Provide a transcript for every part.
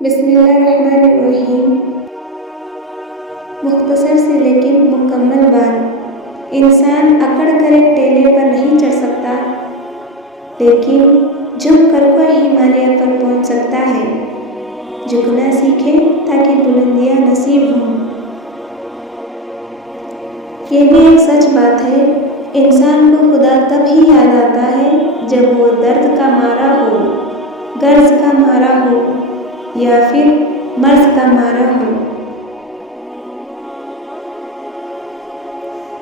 بسم اللہ الرحمن الرحیم۔ مختصر سے لیکن مکمل بات۔ انسان اکڑ کر ایک ٹیلے پر نہیں چڑھ سکتا، لیکن جھک کر کوئی ہمالیہ پر پہنچ سکتا ہے۔ جھکنا سیکھے تاکہ بلندیاں نصیب ہوں۔ یہ بھی ایک سچ بات ہے، انسان کو خدا تب ہی یاد آتا ہے جب وہ درد کا مارا ہو، غرض کا مارا ہو یا پھر مرض کا مارا ہو۔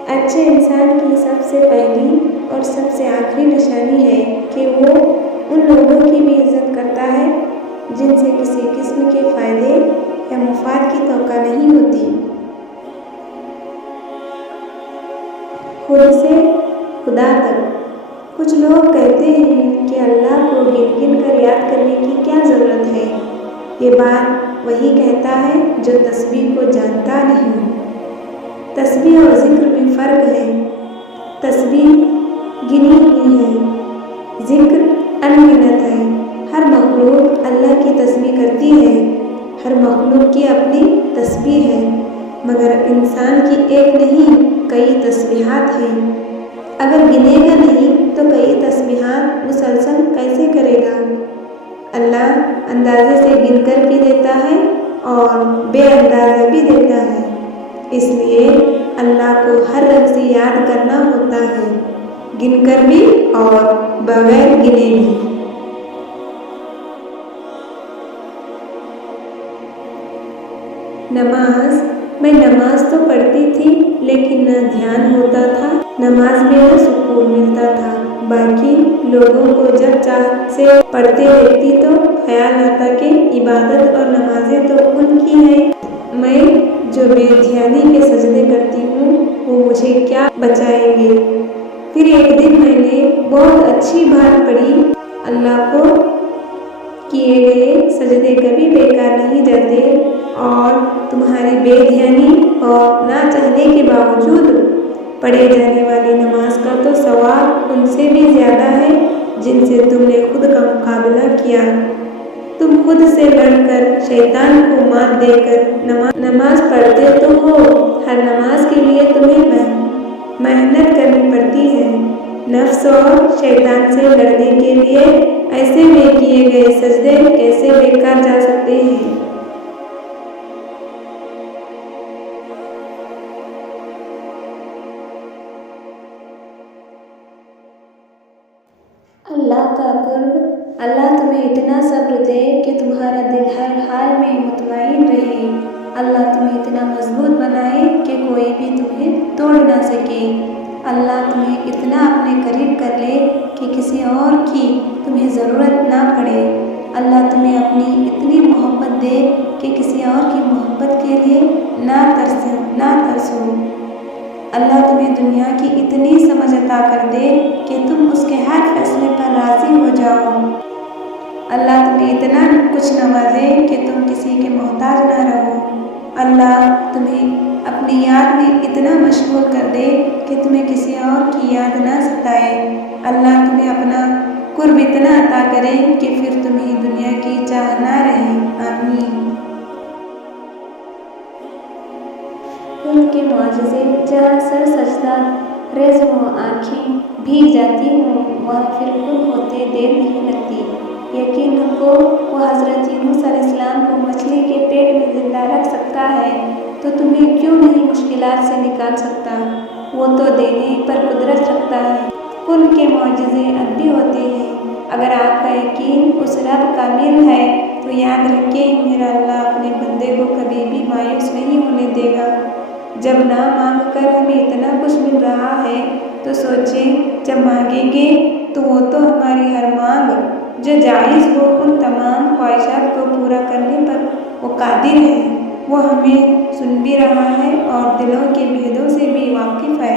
اچھے انسان کی سب سے پہلی اور سب سے آخری نشانی ہے کہ وہ ان لوگوں کی بھی عزت کرتا ہے جن سے کسی قسم کے فائدے یا مفاد کی توقع نہیں ہوتی۔ خود سے خدا تک۔ کچھ لوگ کہتے ہیں کہ اللہ کو گن گن کر یاد کرنے کی کیا ضرورت ہے؟ یہ بات وہی کہتا ہے جو تسبیح کو جانتا نہیں۔ تسبیح اور ذکر میں فرق ہے۔ تسبیح گنی ہوئی ہے، ذکر ان گنت ہے۔ ہر مخلوق اللہ کی تسبیح کرتی ہے، ہر مخلوق کی اپنی تسبیح ہے، مگر انسان کی ایک نہیں کئی تسبیحات ہیں۔ اگر گنے گا نہیں تو کئی تسبیحات مسلسل کیسے کرے گا؟ اللہ اندازے سے گن کر بھی دیتا ہے اور بے اندازے بھی دیتا ہے، اس لیے اللہ کو ہر لفظ یاد کرنا ہوتا ہے، گن کر بھی اور بغیر گنے بھی۔ میں نماز تو پڑھتی تھی لیکن نہ دھیان ہوتا تھا، نماز میں نہ سکون ملتا تھا۔ باقی لوگوں کو جب چاہت سے پڑھتے دیکھتی تو خیال آتا کہ عبادت اور نمازیں تو ان کی ہیں، میں جو بے دھیانی کے سجدے کرتی ہوں وہ مجھے کیا بچائیں گے؟ پھر ایک دن میں نے بہت اچھی بات پڑھی، اللہ کو کیے گئے سجدے کبھی بیکار نہیں جاتے، اور تمہاری بے دھیانی اور نہ چاہنے کے باوجود پڑھے جانے والی نماز کا تو ثواب ان سے بھی زیادہ ہے جن سے تم نے خود کا مقابلہ کیا۔ تم خود سے لڑ کر شیطان کو مات دے کر نماز پڑھتے تو ہو، ہر نماز کے لیے تمہیں محنت کرنی پڑتی ہے۔ نفس اور شیطان سے لڑنے کے لیے ایسے میں کیے گئے سجدے کیسے بیکار جا سکتے ہیں؟ اللہ کا قرب۔ اللہ تمہیں اتنا صبر دے کہ تمہارا دل ہر حال میں مطمئن رہے۔ اللہ تمہیں اتنا مضبوط بنائے کہ کوئی بھی تمہیں توڑ نہ سکے۔ اللہ تمہیں اتنا اپنے قریب کر لے کہ کسی اور کی تمہیں ضرورت نہ پڑے۔ اللہ تمہیں اپنی اتنی محبت دے کہ کسی اور کی محبت کے لیے نہ ترسو۔ اللہ تمہیں دنیا کی اتنی سمجھ عطا کر دے کہ تم اس کے ہر فیصلے پر راضی ہو جاؤ۔ اللہ تمہیں اتنا کچھ نوازے کہ تم کسی کے محتاج نہ رہو۔ اللہ تمہیں اپنی یاد میں اتنا مشغول کر دے کہ تمہیں کسی اور کی یاد نہ ستائے۔ اللہ تمہیں اپنا قرب اتنا عطا کرے کہ پھر تمہیں دنیا کی چاہ نہ رہے۔ آمین۔ ان کے معجزے جہاں سر سجدہ ریز ہوں، آنکھیں بھیگ جاتی ہوں، وہاں پھر کن ہوتے دیر نہیں لگتی۔ یقین رکھو وہ حضرت یونس علیہ السلام کو مچھلی کے پیٹ میں زندہ رکھ سکتا ہے تو تمہیں کیوں نہیں مشکلات سے نکال سکتا؟ وہ تو دینے پر قدرت رکھتا ہے۔ ان کے معجزے اب بھی ہوتے ہیں۔ اگر آپ کا یقین اس رب کامل ہے تو یاد رکھیں میرا اللہ اپنے بندے کو کبھی بھی مایوس نہیں ہونے دے گا۔ جب نہ مانگ کر ہمیں اتنا کچھ مل رہا ہے تو سوچیں جب مانگیں گے تو وہ تو ہماری ہر مانگ جو جائز ہو ان تمام خواہشات کو پورا کرنے پر وہ قادر ہے۔ وہ ہمیں سن بھی رہا ہے اور دلوں کے بھیدوں سے بھی واقف ہے۔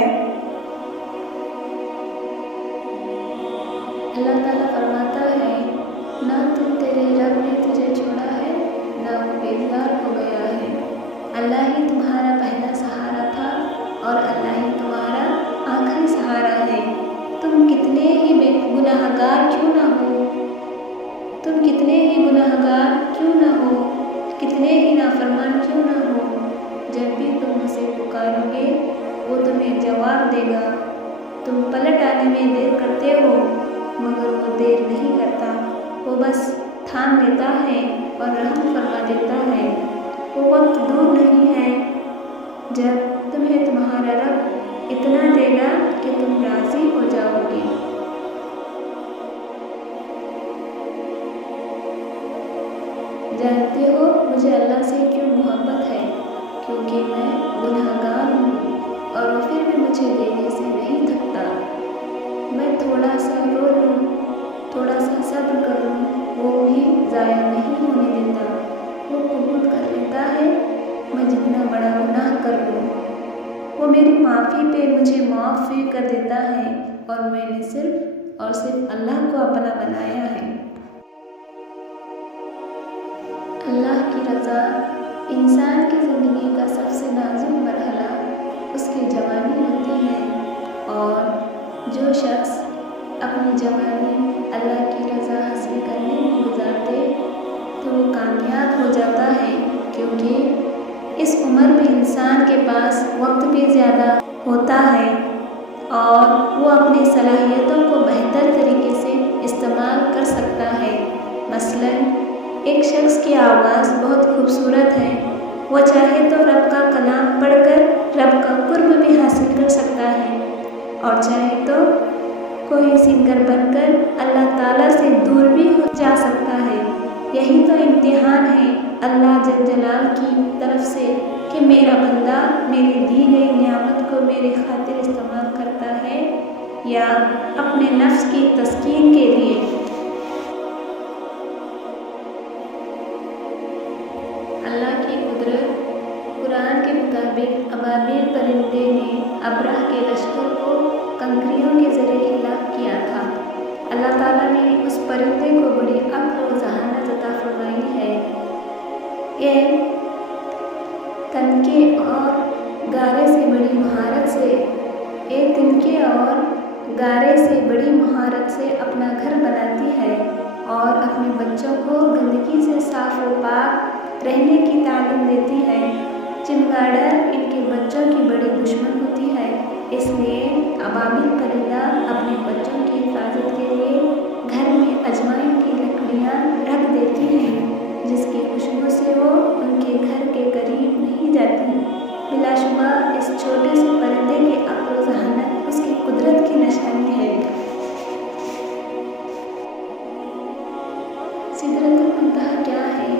اللہ تعالیٰ فرماتا ہے، نہ تو تیرے رب نے تجھے چھوڑا ہے نہ وہ بیزار ہو گیا ہے۔ اللہ ہی تمہارا پہلا سہارا تھا اور اللہ ہی تمہارا آخری سہارا ہے۔ تم کتنے ہی گناہگار کیوں نہ ہو، आने में देर करते हो, मगर वो देर नहीं करता। वो बस थाम लेता है और रहम फरमा देता है। वो वक्त दूर नहीं है जब तुम्हें तुम्हारा रब इतना देगा कि तुम राज़ी हो जाओगे। जानते हो मुझे अल्लाह से क्यों मोहब्बत है? क्योंकि मैं गुनहगार हूँ और वो फिर भी मुझे देने से नहीं थकता। मैं थोड़ा सा रो लूँ, थोड़ा सा सब्र कर लूँ, वो भी ज़ाया नहीं होने देता। वो कबूल कर लेता है मैं जितना बड़ा गुनाह कर लूँ। वो मेरी माफ़ी पे मुझे माफ़ भी कर देता है और मैंने सिर्फ और सिर्फ अल्लाह को अपना बनाया है। अल्लाह की रज़ा इंसान की ज़िंदगी का सबसे नाजुक मरहला उसकी जवानी होती है, और जो शख्स अपनी जवानी अल्लाह की रज़ा हासिल करने में गुजार दे तो वो कामयाब हो जाता है, क्योंकि इस उम्र में इंसान के पास वक्त भी ज़्यादा होता है और वो अपनी सलाहियतों को बेहतर तरीके से इस्तेमाल कर सकता है। मसलन एक शख्स की आवाज़ बहुत खूबसूरत है, वो चाहे तो रब का कलाम पढ़कर रब का कुर्ब भी हासिल कर सकता है, और चाहे तो कोई सिंगर बनकर अल्लाह ताला से दूर भी हो जा सकता है। यही तो इम्तिहान है अल्लाह जल जलाल की तरफ से कि मेरा बंदा मेरी दी गई नियामत को मेरे खातिर इस्तेमाल करता है या अपने नफ्स की तस्कीन के लिए। अल्लाह की कुदरत कुरान के मुताबिक अबाबिल परिंदे ने अब्राह के लश्कर को कंकरियों के ज़रिए हिलाक किया था। अल्लाह ताला ने उस परिंदे को बड़ी अक्ल और ज़हानत अता फरमाई है। ये तिनके और गारे से बड़ी महारत से अपना घर बनाती है और अपने बच्चों को गंदगी से साफ व पाक रहने की तालीम देती है। चिमगादड़ इनके बच्चों की बड़ी दुश्मन होती है, इसलिए अबाबिल परिंदा अपने बच्चों की हिफाजत के लिए घर में अजवाइन की लकड़ियाँ रख देती हैं, जिसकी खुशबू से वो उनके घर के करीब नहीं जाती। बिलाशुबा इस छोटे से परिंदे की अक्ल व ज़हानत उसकी कुदरत की निशानी है। सिदरतुल मुंतहा क्या है?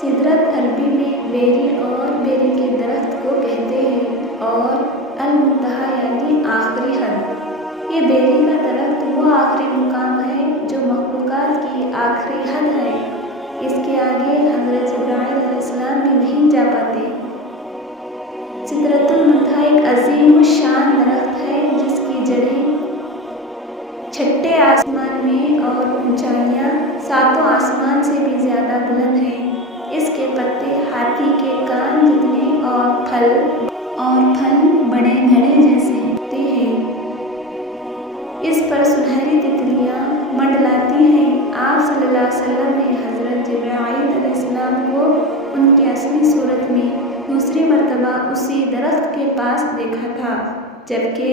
सिदरत अरबी में बेरी और बेरी के दरख्त को कहते हैं और अल मुंतहा यानी आखिरी हद। ये बेरी का दरख्त वो आखिरी मुकाम है जो मखलूक़ात की आखिरी हद है। इसके आगे हज़रत जिब्राइल अलैहिस्सलाम भी नहीं जा पाते। सिदरतुल मुंतहा एक अजीम शान दरख्त है जिसकी जड़ें छठे आसमान में और ऊंचाइयाँ सातों आसमान से भी ज़्यादा बुलंद हैं। इसके पत्ते हाथी के कान जितने और फल बड़े घड़े जैसे होते हैं। इस पर सुनहरी तितलियाँ मंडलाती हैं। आप सल्लल्लाहु अलैहि वसल्लम ने हज़रत जिब्राइल अलैहिस्सलाम को उनकी असली सूरत में दूसरी मर्तबा उसी दरख्त के पास देखा था, जबकि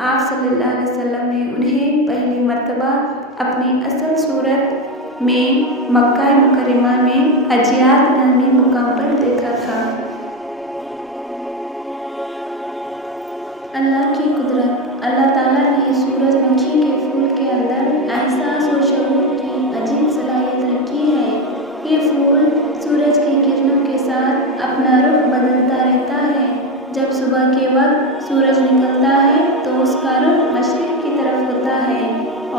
आप सल्लल्लाहु अलैहि वसल्लम ने उन्हें पहली मर्तबा अपनी असल सूरत में मक्का मुकर्रमा में अजियाद नामी मुकाम पर देखा था। अल्लाह की कुदरत। अल्लाह ताला ने सूरजमुखी के फूल के अंदर एहसास और शऊर की अजीब सलाहियत रखी है। ये फूल सूरज की किरणों के साथ अपना रुख बदलता रहता है। जब सुबह के वक्त सूरज निकलता है तो उसका रुख मशरिक़ की तरफ होता है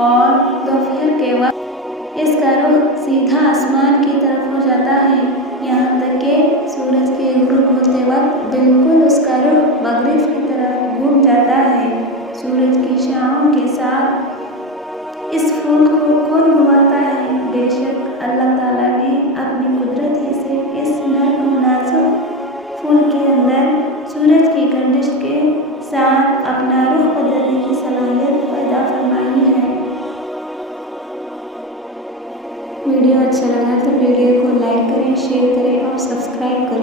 और दोपहर के वक्त इसका रुख सीधा आसमान की तरफ हो जाता है, यहाँ तक कि सूरज के गुरूब होते वक्त बिल्कुल उसका रुख मगरिब की तरफ घूम जाता है। सूरज की शाम के साथ इस फूल को कौन घुमाता है? बेशक अल्लाह ताला ने अपनी कुदरत ही से इस नर्म नाजुक फूल के अंदर सूरज की गर्दिश के साथ अपना रुख बदलने की सलाहियत पैदा फरमाई है। वीडियो अच्छा लगा तो वीडियो को लाइक करें, शेयर करें और सब्सक्राइब करें।